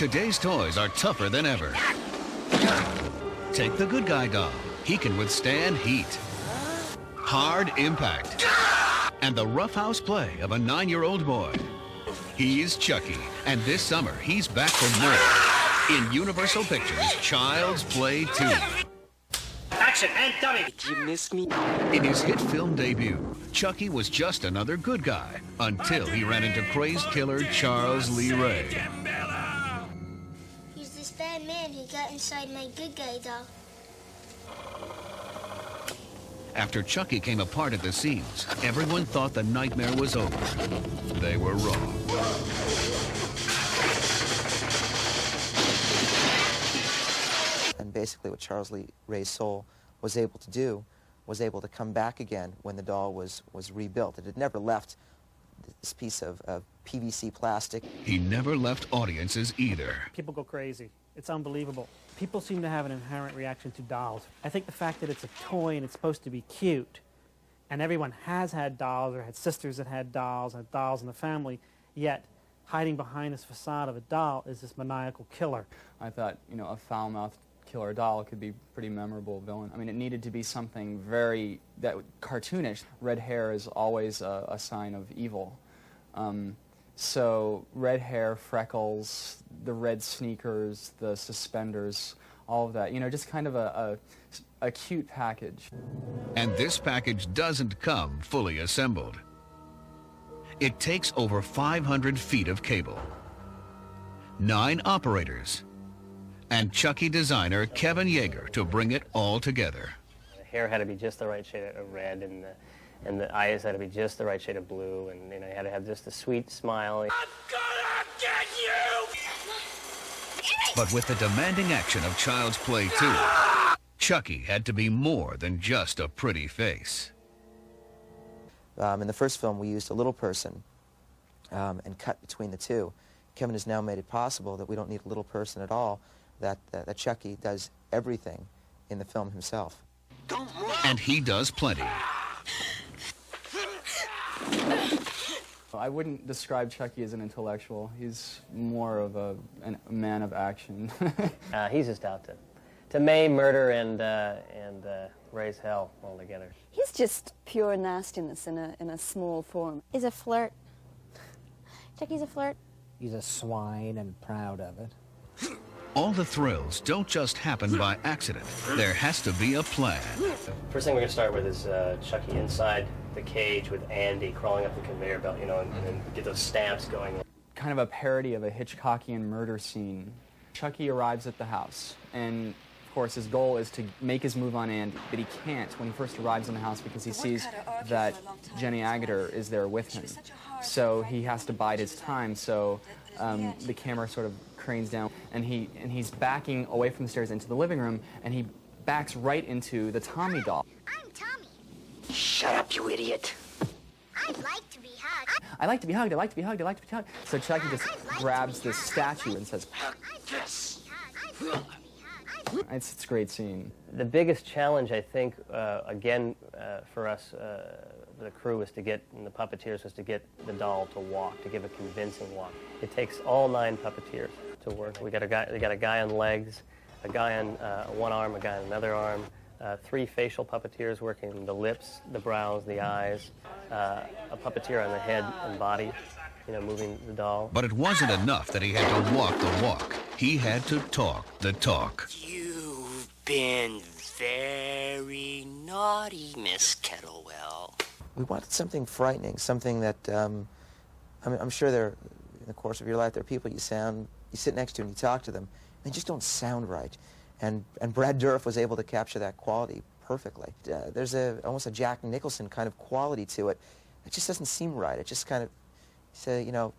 Today's toys are tougher than ever. Take the good guy doll. He can withstand heat, hard impact, and the roughhouse play of a 9-year-old boy. He's Chucky, and this summer he's back for more in Universal Pictures' Child's Play 2. Action and dummy! Did you miss me? In his hit film debut, Chucky was just another good guy until he ran into crazed killer Charles Lee Ray. He's this bad man who got inside my good guy doll. After Chucky came apart at the seams, everyone thought the nightmare was over. They were wrong. And basically what Charles Lee Ray's soul was able to do was able to come back again when the doll was rebuilt. It had never left this piece of PVC plastic. He never left audiences either. People go crazy. It's unbelievable. People seem to have an inherent reaction to dolls. I think the fact that it's a toy and it's supposed to be cute, and everyone has had dolls or had sisters that had dolls in the family, yet hiding behind this facade of a doll is this maniacal killer. I thought, you know, a foul-mouthed killer doll could be a pretty memorable villain. I mean, it needed to be something very cartoonish. Red hair is always a sign of evil. So red hair, freckles, the red sneakers, the suspenders, all of that, you know, just kind of a cute package. And this package doesn't come fully assembled. It takes over 500 feet of cable, 9 operators, and Chucky designer Kevin Yeager to bring it all together. The hair had to be just the right shade of red, and the eyes had to be just the right shade of blue, and you know, you had to have just a sweet smile. I'm gonna get you! But with the demanding action of Child's Play 2, Chucky had to be more than just a pretty face. In the first film, we used a little person and cut between the two. Kevin has now made it possible that we don't need a little person at all, that Chucky does everything in the film himself. And he does plenty. I wouldn't describe Chucky as an intellectual. He's more of a man of action. He's just out to maim, murder, and raise hell all together. He's just pure nastiness in a small form. He's a flirt. Chucky's a flirt. He's a swine and proud of it. All the thrills don't just happen by accident. There has to be a plan. First thing we're going to start with is Chucky inside the cage with Andy crawling up the conveyor belt, you know, and then get those stamps going. Kind of a parody of a Hitchcockian murder scene. Chucky arrives at the house, and of course his goal is to make his move on Andy, but he can't when he first arrives in the house because he sees that Jenny Agutter is there with him. So he has to bide his time, so the camera sort of cranes down, and he's backing away from the stairs into the living room, and he backs right into the Tommy doll. I'm Tommy. Shut up, you idiot. I'd like to be hugged. I like to be hugged, I like to be hugged, I like to be hugged. So Chucky just grabs this statue and says, Yes. it's a great scene. The biggest challenge, I think, again, for us, the crew was to get, and the puppeteers was to get the doll to walk, to give a convincing walk. It takes all 9 puppeteers to work. We got a guy on legs, a guy on one arm, a guy on another arm, 3 facial puppeteers working the lips, the brows, the eyes, a puppeteer on the head and body, you know, moving the doll. But it wasn't enough that he had to walk the walk. He had to talk the talk. You've been very naughty, Miss Kettlewell. We wanted something frightening, something that, I'm sure there, in the course of your life, there are people you sit next to and you talk to them, and they just don't sound right. And Brad Dourif was able to capture that quality perfectly. There's almost a Jack Nicholson kind of quality to it. It just doesn't seem right. It just kind of, say, you know,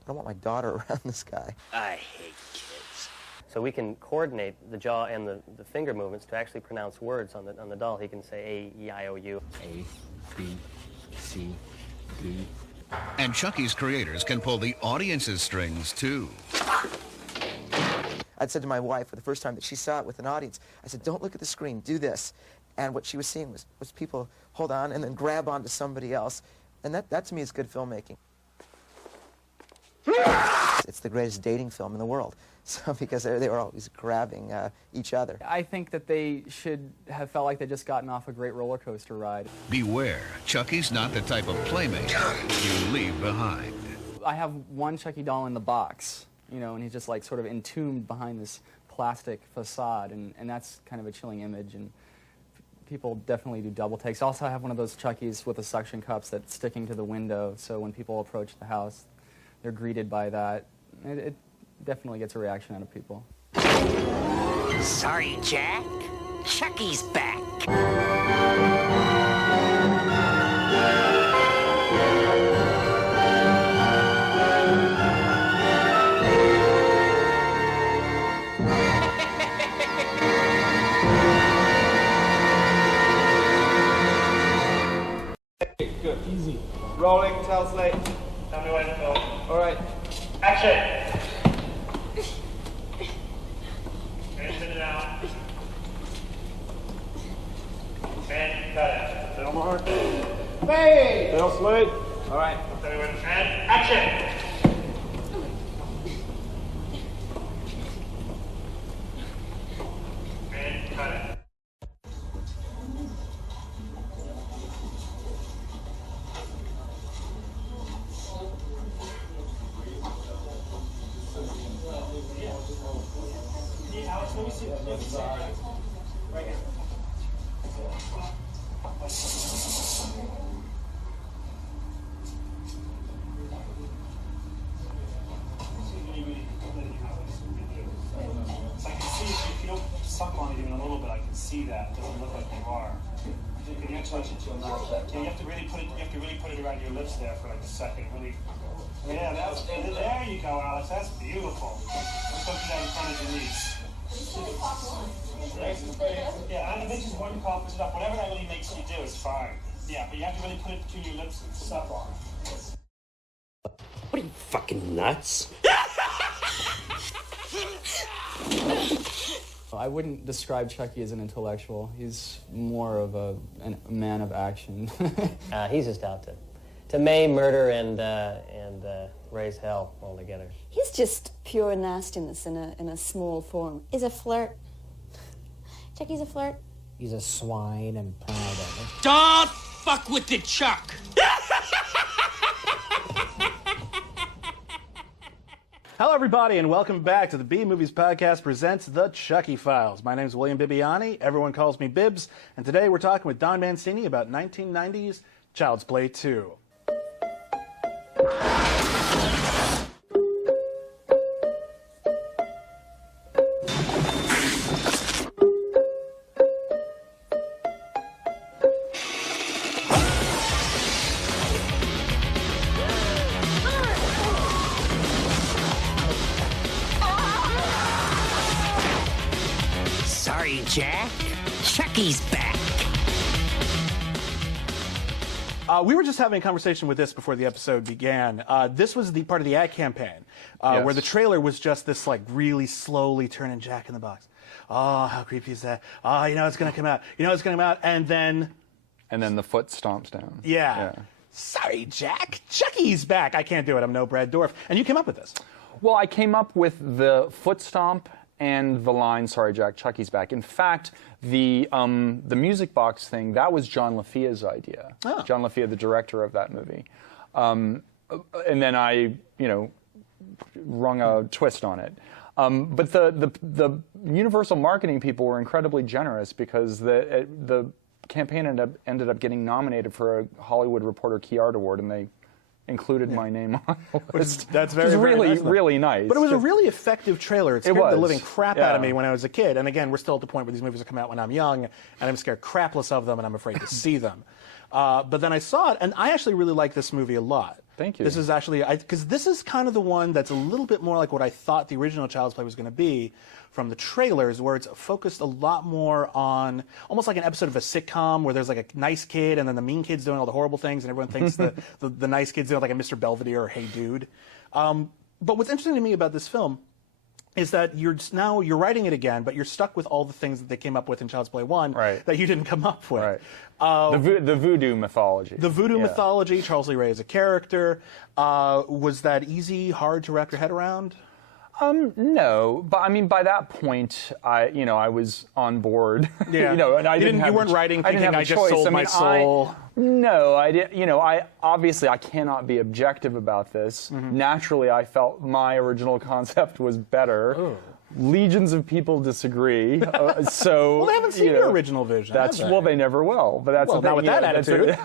I don't want my daughter around this guy. I hate kids. So we can coordinate the jaw and the finger movements to actually pronounce words on the doll. He can say A-E-I-O-U. A, B, C, D. And Chucky's creators can pull the audience's strings, too. I'd said to my wife for the first time that she saw it with an audience, I said, don't look at the screen, do this. And what she was seeing was people hold on and then grab onto somebody else. And that to me is good filmmaking. it's the greatest dating film in the world. So because they were always grabbing each other. I think that they should have felt like they'd just gotten off a great roller coaster ride. Beware, Chucky's not the type of playmate you leave behind. I have one Chucky doll in the box, you know, and he's just like sort of entombed behind this plastic facade, and that's kind of a chilling image, and people definitely do double takes. Also, I have one of those Chuckies with the suction cups that's sticking to the window, so when people approach the house, they're greeted by that. It definitely gets a reaction out of people. Sorry, Jack. Chucky's back. Good. Easy. Rolling, tell slate. Tell me when to go. All right. Action. Spin it out. And cut it. Tell Mark. Hey! Tell slate. All right. Tell me when. And action. And cut it. Alex, let me see the other side. Right here. I can see if you don't suck on it even a little bit, I can see that. It doesn't look like you are. Can you touch it to your mouth? Yeah, you have to really put it around your lips there for like a second. Really. Yeah, there you go, Alex. That's beautiful. Let's put it down in front of your knees. Yeah, and this is one cough, it up. Whatever that really makes you do is fine. Yeah, but you have to really put it between your lips and suck on it. What are you, fucking nuts? I wouldn't describe Chucky as an intellectual. He's more of a man of action. He's just out to maim, murder, and raise hell all together. He's just pure nastiness in a small form. He's a flirt. Chucky's a flirt. He's a swine and proud of it. Don't fuck with the Chuck. Hello, everybody, and welcome back to the B Movies Podcast presents The Chucky Files. My name is William Bibbiani. Everyone calls me Bibbs, and today we're talking with Don Mancini about 1990's Child's Play 2. Sorry, Jack. Chucky's back. We were just having a conversation with this before the episode began. This was the part of the ad campaign where the trailer was just this like really slowly turning Jack in the Box. Oh, how creepy is that? Oh, you know it's going to come out. You know it's going to come out. And then the foot stomps down. Yeah. Sorry, Jack. Chucky's back. I can't do it. I'm no Brad Dourif. And you came up with this. Well, I came up with the foot stomp and the line, "Sorry, Jack, Chucky's back." In fact, the music box thing, that was John LaFia's idea. Oh. John LaFia, the director of that movie. And then I, rung a twist on it. But the Universal marketing people were incredibly generous because the campaign ended up getting nominated for a Hollywood Reporter Key Art Award, and they included my name on the list. That's very, really, nice, really nice. But it was a really effective trailer. It scared the living crap out of me Yeah. when I was a kid. And again, we're still at the point where these movies have come out when I'm young, and I'm scared crapless of them, and I'm afraid to see them. But then I saw it, and I actually really like this movie a lot. Thank you. This is actually, because this is kind of the one that's a little bit more like what I thought the original Child's Play was going to be from the trailers, where it's focused a lot more on almost like an episode of a sitcom where there's like a nice kid and then the mean kid's doing all the horrible things and everyone thinks the nice kid's doing like a Mr. Belvedere or Hey Dude. But what's interesting to me about this film is that now you're writing it again, but you're stuck with all the things that they came up with in Child's Play 1 that you didn't come up with. The voodoo mythology. The voodoo mythology, Charles Lee Ray as a character. Was that easy, hard to wrap your head around? No, but I mean, by that point, I was on board. Yeah. And you weren't writing thinking I just sold my soul. No, I did. I obviously I cannot be objective about this. Naturally, I felt my original concept was better. Ooh. Legions of people disagree. So well, they haven't seen your original vision. Well, they never will. But that's not with that attitude.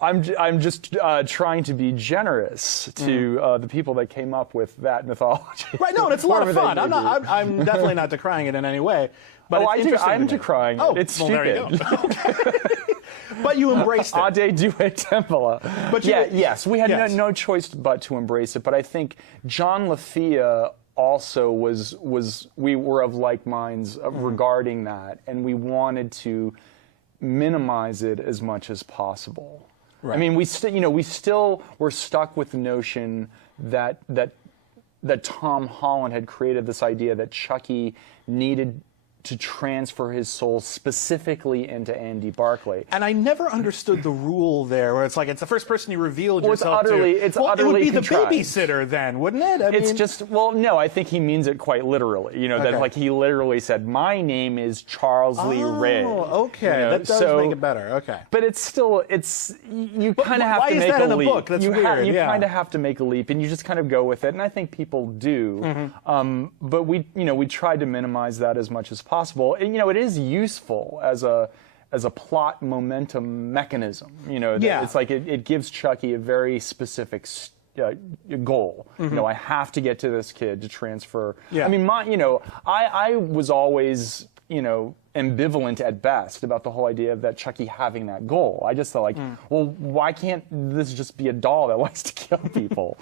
I'm just trying to be generous to the people that came up with that mythology. Right, no, and it's a lot of fun. I'm definitely not decrying it in any way. But I'm decrying it. It's stupid. There you go. Okay. But you embraced it. Ade Due Tempora. But yes, we had no choice but to embrace it. But I think John LaFia also we were of like minds regarding that, and we wanted to minimize it as much as possible. Right. I mean, we still were stuck with the notion that Tom Holland had created this idea that Chucky needed to transfer his soul specifically into Andy Barclay. And I never understood the rule there, where it's like it's the first person you revealed yourself to. It would be contrived. The babysitter then, wouldn't it? No, I think he means it quite literally. That like he literally said, "My name is Charles Lee Ray." Oh, okay, that does make it better. Okay, but it's still you kind of have to make a leap. Why is that in the book? That's weird. You kind of have to make a leap, and you just kind of go with it. And I think people do. But we tried to minimize that as much as possible. And, it is useful as a plot momentum mechanism. It's like it gives Chucky a very specific goal. I have to get to this kid to transfer. Yeah. I mean, I was always ambivalent at best about the whole idea of that Chucky having that goal. I just thought well, why can't this just be a doll that likes to kill people?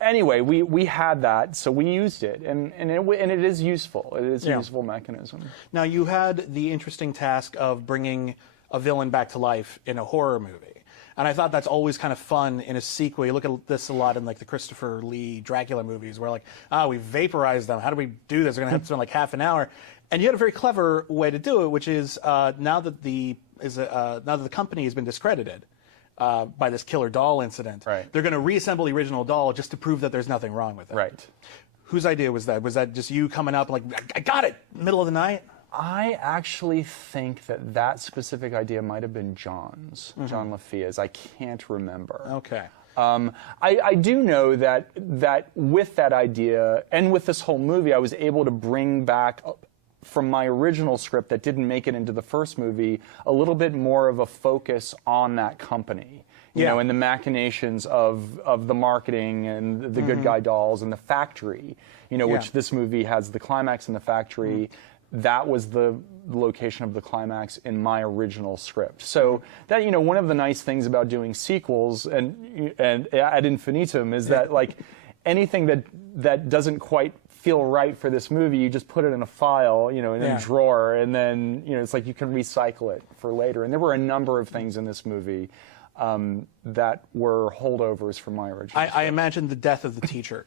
Anyway, we had that, so we used it, and it is useful. It is a useful mechanism. Now, you had the interesting task of bringing a villain back to life in a horror movie. And I thought that's always kind of fun in a sequel. You look at this a lot in like the Christopher Lee Dracula movies, where we vaporized them. How do we do this? We're going to have to spend like half an hour. And you had a very clever way to do it, which is now that the company has been discredited by this killer doll incident, they're going to reassemble the original doll just to prove that there's nothing wrong with it. Right. Whose idea was that? Was that just you coming up and like, I got it, middle of the night? I actually think that specific idea might have been John's, John LaFia's. I can't remember. Okay. I do know that with that idea and with this whole movie, I was able to bring back from my original script that didn't make it into the first movie a little bit more of a focus on that company. And the machinations of the marketing and the good guy dolls and the factory, which this movie has the climax in the factory. That was the location of the climax in my original script. So that, one of the nice things about doing sequels and ad infinitum is that like anything that doesn't quite feel right for this movie, you just put it in a file, in a drawer, and then, it's like you can recycle it for later. And there were a number of things in this movie that were holdovers from my original script. I imagine the death of the teacher.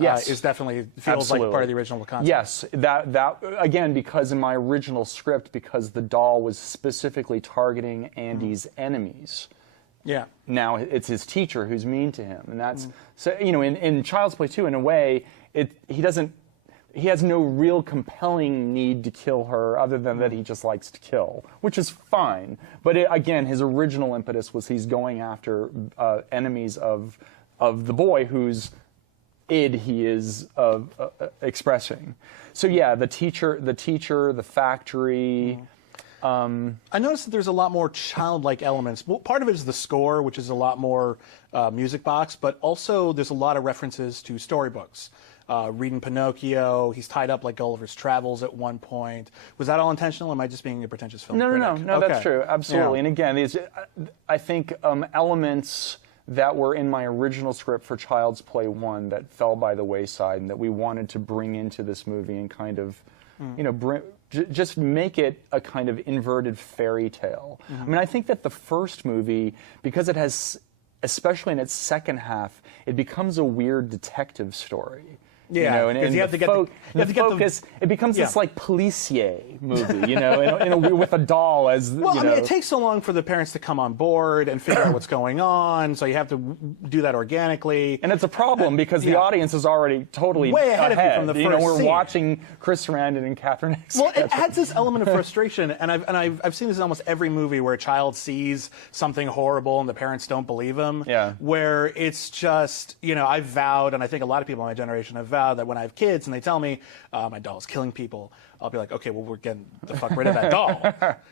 Yes, is definitely feels like part of the original concept. Yes, that again, because in my original script, because the doll was specifically targeting Andy's enemies. Yeah. Now it's his teacher who's mean to him, and that's so. In Child's Play 2, in a way, he has no real compelling need to kill her, other than that he just likes to kill, which is fine. But again, his original impetus was he's going after enemies of the boy whose id he is expressing. So yeah, the teacher, the factory. I noticed that there's a lot more childlike elements. Well, part of it is the score, which is a lot more music box, but also there's a lot of references to storybooks. Reading Pinocchio, he's tied up like Gulliver's Travels at one point. Was that all intentional, or am I just being a pretentious film critic? No, that's true, absolutely. Yeah. And again, these, I think elements that were in my original script for Child's Play 1 that fell by the wayside and that we wanted to bring into this movie and kind of, just make it a kind of inverted fairy tale. I mean, I think that the first movie, because it has especially in its second half, it becomes a weird detective story. Yeah, you know, because you have to get the focus. It becomes this like policier movie, you know, with a doll as. Well, you I know. mean, it takes so long for the parents to come on board and figure out what's going on, so you have to do that organically. And it's a problem because the audience is already totally way ahead of you from the first You know, we're scene. watching Chris Sarandon and Catherine Hicks. Well, it adds this element of frustration, and I've seen this in almost every movie where a child sees something horrible and the parents don't believe them. Yeah. Where it's just, you know, I've vowed, and I think a lot of people in my generation have vowed that when I have kids and they tell me my doll's killing people, I'll be like, okay, well, we're getting the fuck rid of that doll.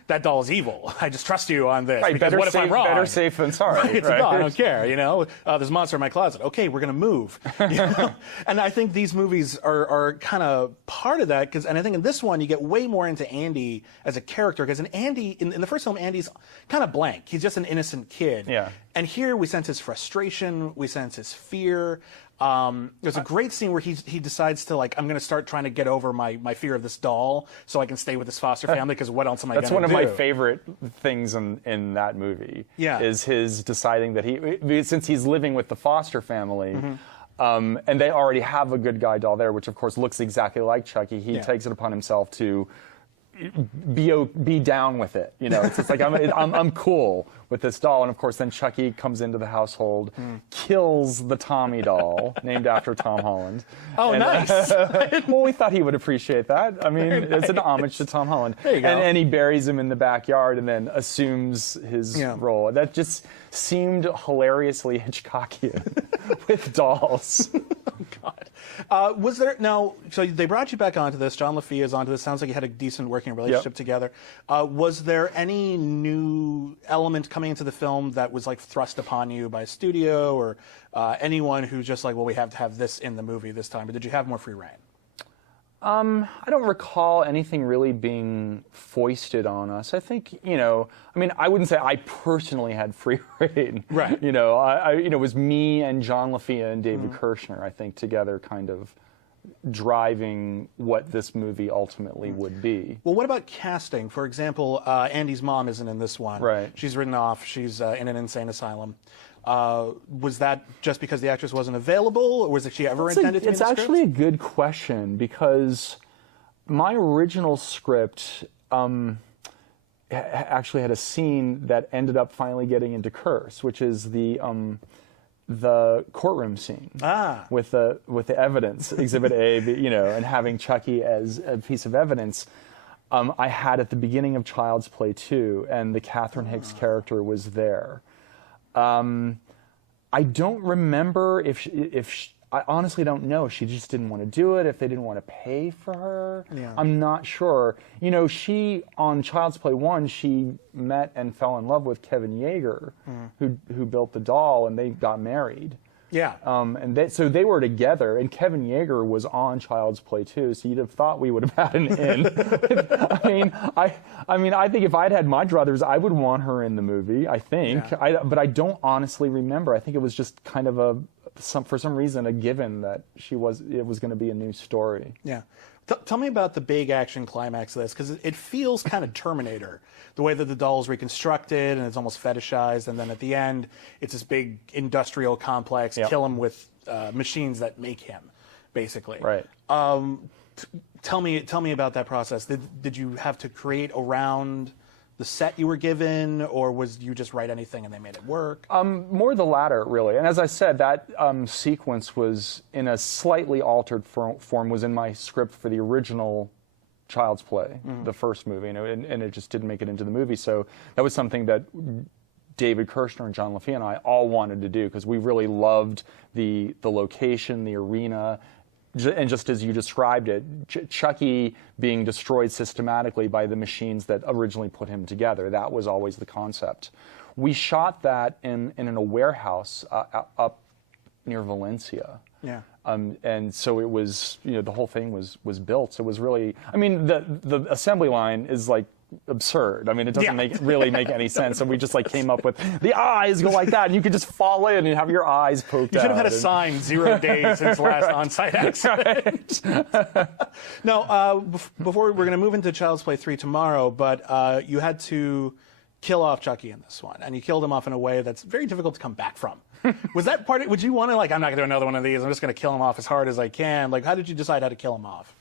That doll is evil. I just trust you on this. Right, because better what if I'm wrong? Better safe than sorry. Right, it's a doll. I don't care. You know, there's a monster in my closet. Okay, we're gonna move. You know? And I think these movies are kind of part of that and I think in this one you get way more into Andy as a character because in the first film, Andy's kind of blank. He's just an innocent kid. Yeah. And here we sense his frustration. We sense his fear. There's a great scene where he decides to I'm going to start trying to get over my fear of this doll so I can stay with this foster family because what else am I going to do? That's one of my favorite things in that movie. Yeah. Is his deciding that since he's living with the foster family, and they already have a good guy doll there, which of course looks exactly like Chucky, he takes it upon himself to be down with it. You know, it's just like I'm cool with this doll, and of course then Chucky comes into the household, kills the Tommy doll named after Tom Holland. Oh, nice. Well, we thought he would appreciate that. I mean, it's an homage to Tom Holland. There you go. And he buries him in the backyard and then assumes his role. That just seemed hilariously Hitchcockian with dolls. God. Was there so they brought you back onto this. John LaFia is onto this. Sounds like you had a decent working relationship together. Was there any new element coming into the film that was thrust upon you by a studio or anyone who's just well, we have to have this in the movie this time? Or did you have more free reign? I don't recall anything really being foisted on us. I think, I wouldn't say I personally had free reign. Right. It was me and John LaFia and David Kirshner, I think, together kind of driving what this movie ultimately would be. Well, what about casting? For example, Andy's mom isn't in this one. Right. She's written off. She's in an insane asylum. Was that just because the actress wasn't available, or was she ever intended to be in the script? It's actually a good question because my original script actually had a scene that ended up finally getting into Curse, which is the courtroom scene with the evidence, Exhibit A, and having Chucky as a piece of evidence. I had at the beginning of Child's Play 2, and the Catherine Hicks character was there. I don't remember I honestly don't know. She just didn't want to do it, if they didn't want to pay for her. Yeah. I'm not sure. She, on Child's Play 1, she met and fell in love with Kevin Yeager, who built the doll, and they got married. Yeah. So they were together, and Kevin Yeager was on Child's Play 2, so you'd have thought we would have had an in. I think if I'd had my druthers, I would want her in the movie, I think. Yeah. But I don't honestly remember. I think it was just kind of for some reason, a given that it was going to be a new story. Yeah. Tell me about the big action climax of this, because it feels kind of Terminator, the way that the doll is reconstructed and it's almost fetishized, and then at the end, it's this big industrial complex, kill him with machines that make him, basically. Right. Tell me about that process. Did you have to create around the set you were given, or was you just write anything and they made it work? More the latter, really. And as I said, that sequence was in a slightly altered form, was in my script for the original Child's Play, the first movie, and it just didn't make it into the movie. So that was something that David Kirshner and John LaFia and I all wanted to do, because we really loved the location, the arena, and just as you described it, Chucky being destroyed systematically by the machines that originally put him together. That was always the concept. We shot that in a warehouse up near Valencia. Yeah. And so it was, the whole thing was built. So it was really, the assembly line is absurd. It doesn't really make any sense. And we just like came up with the eyes go like that, and you could just fall in and have your eyes poked out. You should have had a sign 0 days since last on-site accident. Now, before we're going to move into Child's Play 3 tomorrow, but you had to kill off Chucky in this one, and you killed him off in a way that's very difficult to come back from. Was that part of, would you want to, like, I'm not going to do another one of these, I'm just going to kill him off as hard as I can? Like, how did you decide how to kill him off?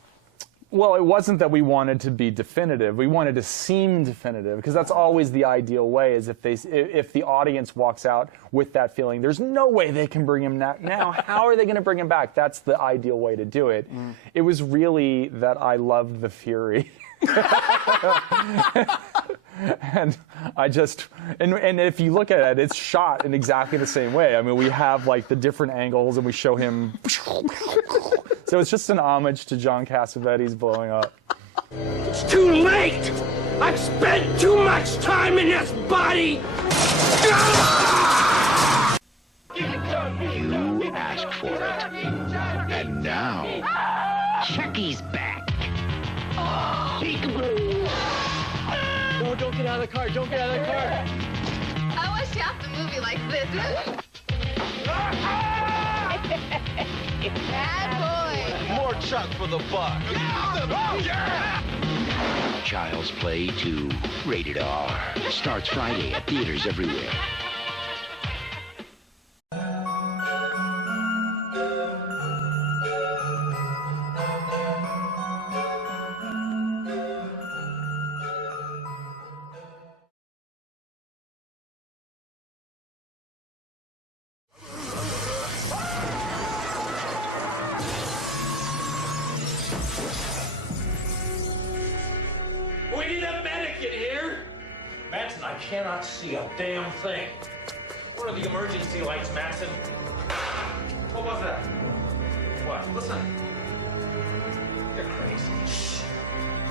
Well, it wasn't that we wanted to be definitive. We wanted to seem definitive, because that's always the ideal way, is if the audience walks out with that feeling, there's no way they can bring him now. How are they going to bring him back? That's the ideal way to do it. It was really that I loved the fury. And I just, and if you look at it, it's shot in exactly the same way. I mean, we have like the different angles, and we show him. So it's just an homage to John Cassavetes blowing up. It's too late! I've spent too much time in this body! You asked for it. And now, Chucky's back! Peekaboo! No, don't get out of the car! Don't get out of the car! I wish you have the movie like this. Bad boy! more Chuck for the buck. Child's Play 2, rated R. Starts Friday at theaters everywhere. We need a medic in here! Manson, I cannot see a damn thing. What are the emergency lights, Manson? What was that? What? Listen. You're crazy. Shh.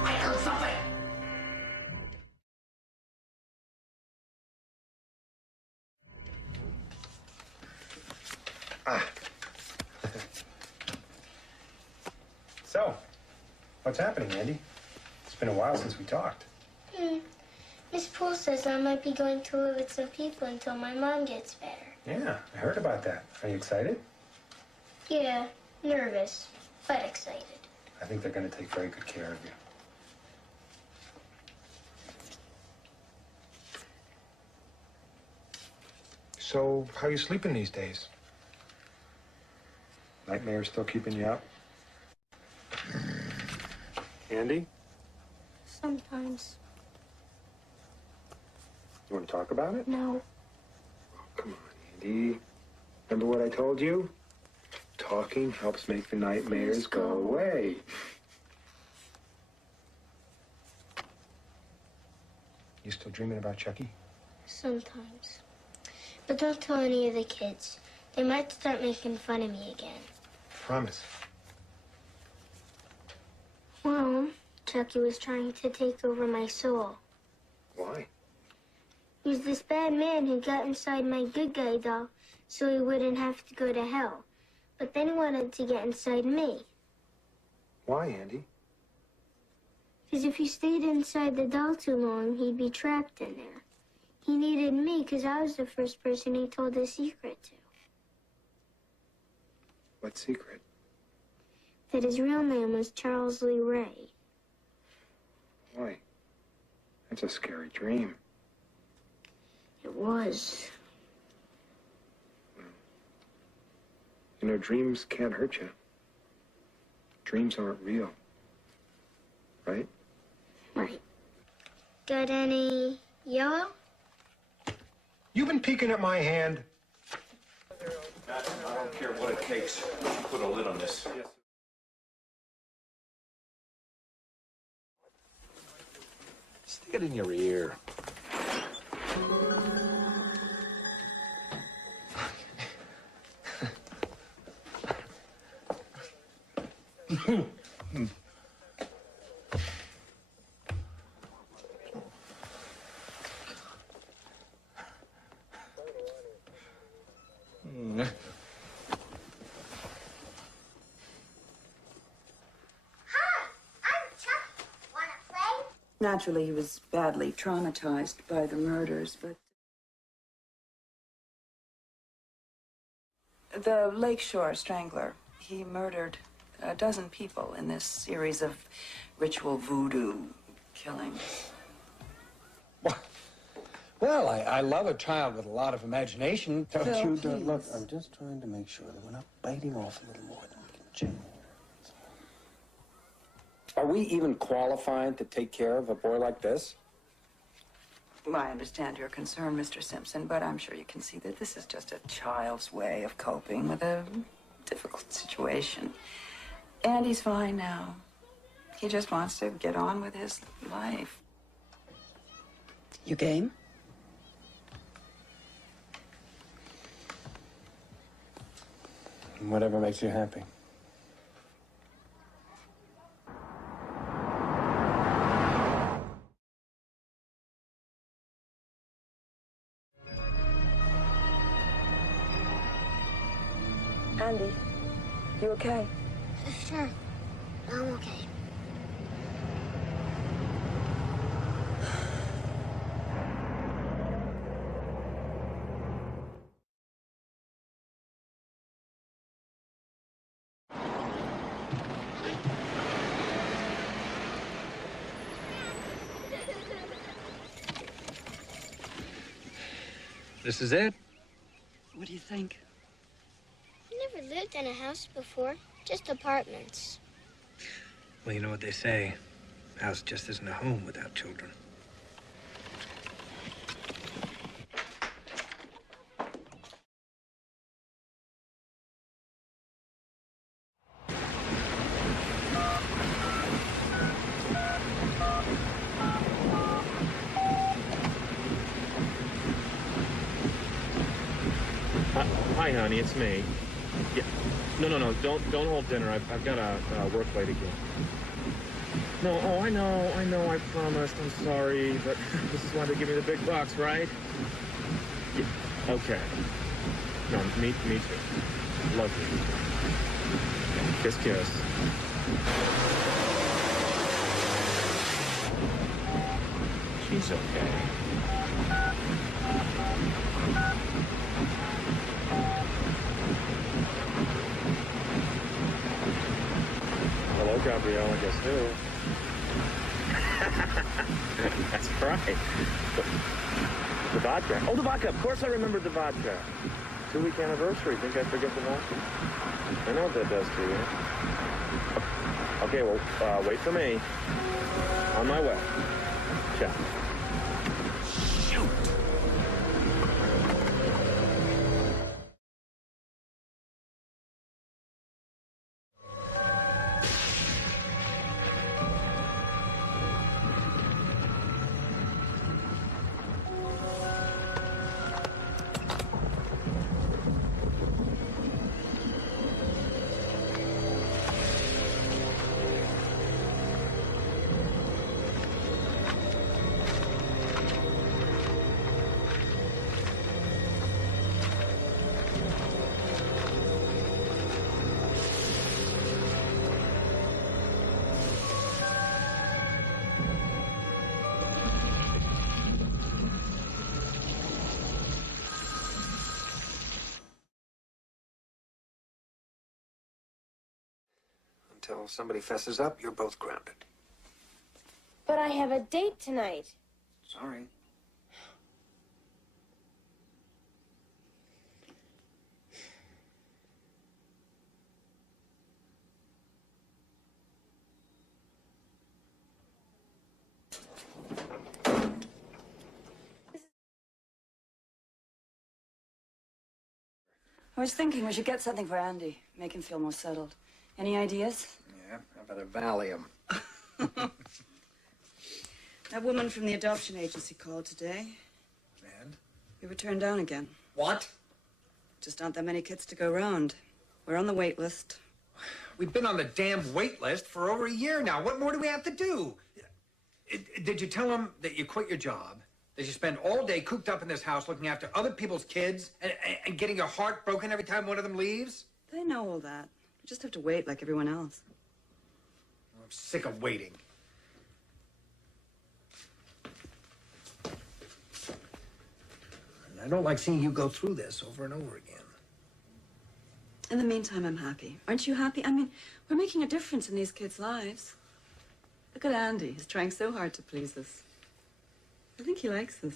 I heard something. So, what's happening, Andy? It's been a while since we talked. Miss Poole says I might be going to live with some people until my mom gets better. Yeah, I heard about that. Are you excited? Yeah, nervous, but excited. I think they're going to take very good care of you. So, how are you sleeping these days? Nightmares still keeping you up? Andy? Sometimes. You want to talk about it? No. Oh, come on, Andy. Remember what I told you? Talking helps make the nightmares go away. You still dreaming about Chucky? Sometimes. But don't tell any of the kids. They might start making fun of me again. Promise. Well, Chucky was trying to take over my soul. Why? He was this bad man who got inside my good guy doll so he wouldn't have to go to hell. But then he wanted to get inside me. Why, Andy? Because if he stayed inside the doll too long, he'd be trapped in there. He needed me because I was the first person he told the secret to. What secret? That his real name was Charles Lee Ray. Why? That's a scary dream. It was. You know, dreams can't hurt you. Dreams aren't real. Right? Right. Got any yellow? You've been peeking at my hand. I don't care what it takes. Put a lid on this. Stick it in your ear. Naturally, he was badly traumatized by the murders, but the Lakeshore Strangler, he murdered a dozen people in this series of ritual voodoo killings. Well, I love a child with a lot of imagination. Don't Phil, you? please. Look, I'm just trying to make sure that we're not biting off a little more than we can chew. Are we even qualified to take care of a boy like this? Well, I understand your concern, Mr. Simpson, but I'm sure you can see that this is just a child's way of coping with a difficult situation. And he's fine now. He just wants to get on with his life. You game? Whatever makes you happy. Andy, you okay? Sure. I'm okay. This is it? What do you think? I've never lived in a house before, just apartments. Well, you know what they say. A house just isn't a home without children. Hi, honey, it's me. Yeah. No, don't hold dinner. I've got a work late again. No, oh, I know, I promised. I'm sorry, but this is why they give me the big bucks, right? Yeah. Okay. No, me too. Love you. Kiss, kiss. She's okay. Hello, Gabrielle, I guess who? That's right. The vodka. Oh, the vodka. Of course I remembered the vodka. 2-week anniversary. Think I forget the vodka? I know what that does to you. Okay, well, wait for me. On my way. Ciao. Shoot! Until somebody fesses up, you're both grounded. But I have a date tonight. Sorry. I was thinking we should get something for Andy, make him feel more settled. Any ideas? Yeah, how about a Valium? That woman from the adoption agency called today. And? We were turned down again. What? Just aren't that many kids to go round. We're on the wait list. We've been on the damn wait list for over a year now. What more do we have to do? Did you tell them that you quit your job? That you spend all day cooped up in this house looking after other people's kids and getting your heart broken every time one of them leaves? They know all that. We just have to wait like everyone else. I'm sick of waiting. And I don't like seeing you go through this over and over again. In the meantime, I'm happy. Aren't you happy? I mean, we're making a difference in these kids' lives. Look at Andy. He's trying so hard to please us. I think he likes us.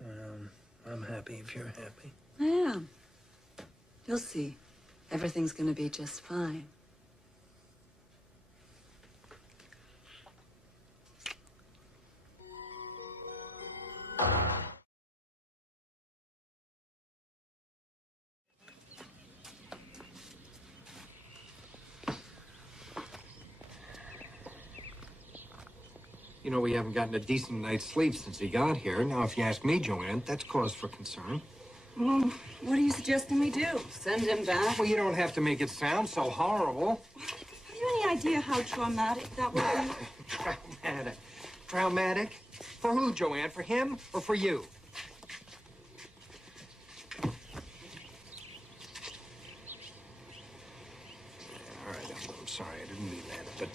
I'm happy if you're happy. I am. You'll see. Everything's gonna be just fine. You know, we haven't gotten a decent night's sleep since he got here. Now, if you ask me, Joanne, that's cause for concern. Well, what are you suggesting we do? Send him back? Well, you don't have to make it sound so horrible. Have you any idea how traumatic that would be? Traumatic. Traumatic? For who, Joanne? For him or for you? All right, I'm sorry. I didn't mean that, but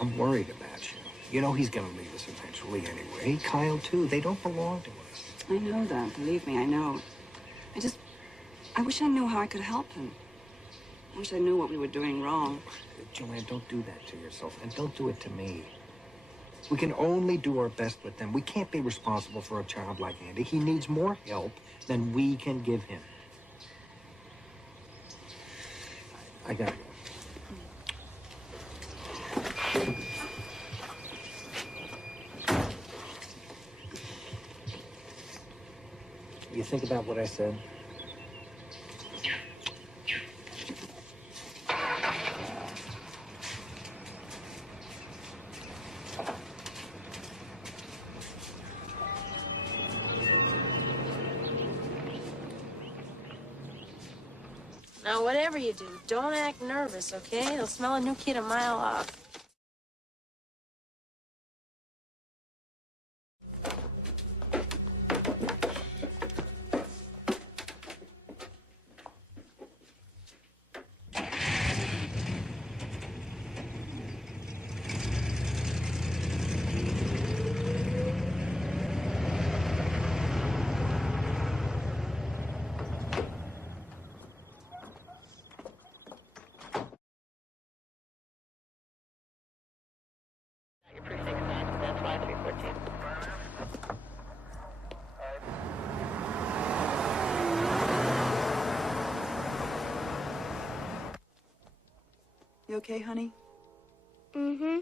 I'm worried about you. You know he's gonna leave us eventually anyway. Kyle, too. They don't belong to us. I know that. Believe me, I know. I wish I knew how I could help him. I wish I knew what we were doing wrong. Joanne, don't do that to yourself, and don't do it to me. We can only do our best with them. We can't be responsible for a child like Andy. He needs more help than we can give him. I gotta go. You think about what I said? Now, whatever you do, don't act nervous, okay? They'll smell a new kid a mile off. You okay, honey? Mm-hmm.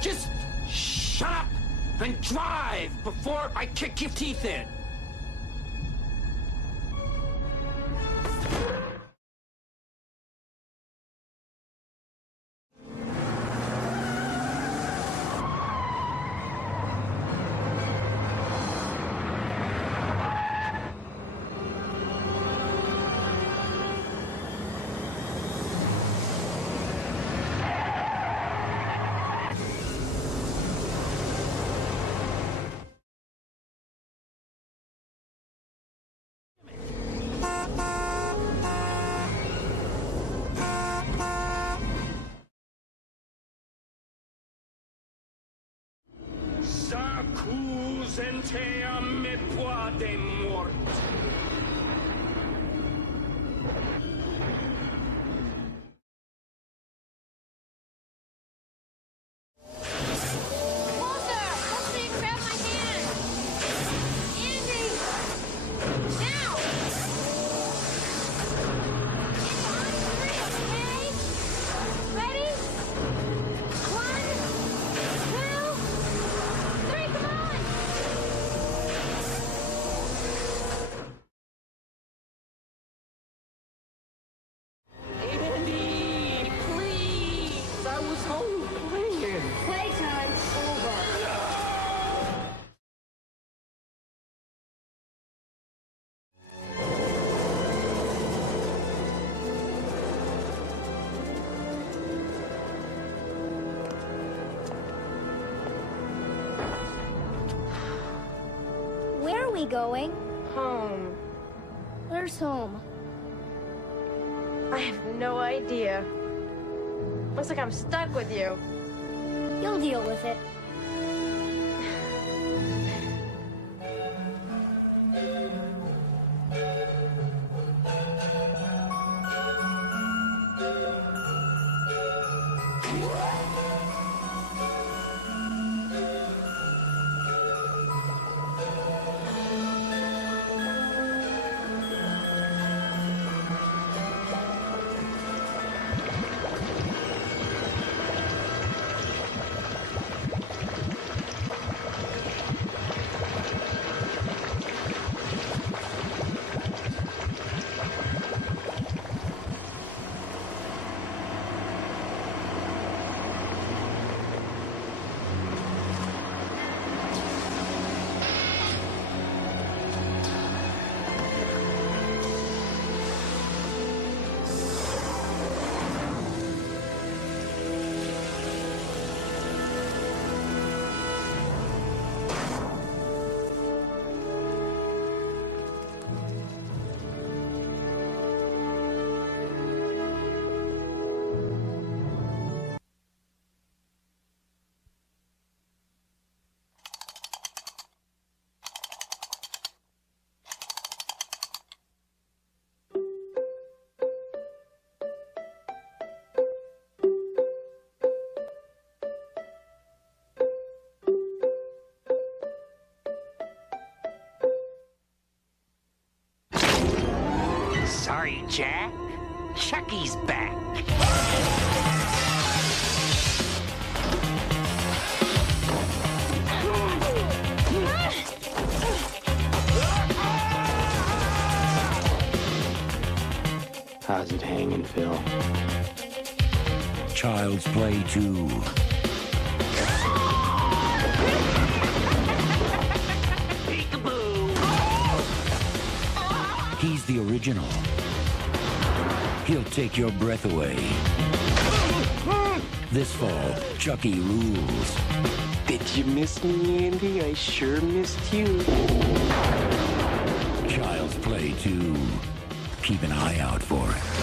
Just shut up and drive before I kick your teeth in. S'accusente a me poate mort. Where are we going? Home. Where's home? I have no idea. Looks like I'm stuck with you. You'll deal with it. Sorry, Jack. Chucky's back. How's it hanging, Phil? Child's Play 2. He's the original. He'll take your breath away. This fall, Chucky rules. Did you miss me, Andy? I sure missed you. Child's Play 2. Keep an eye out for it.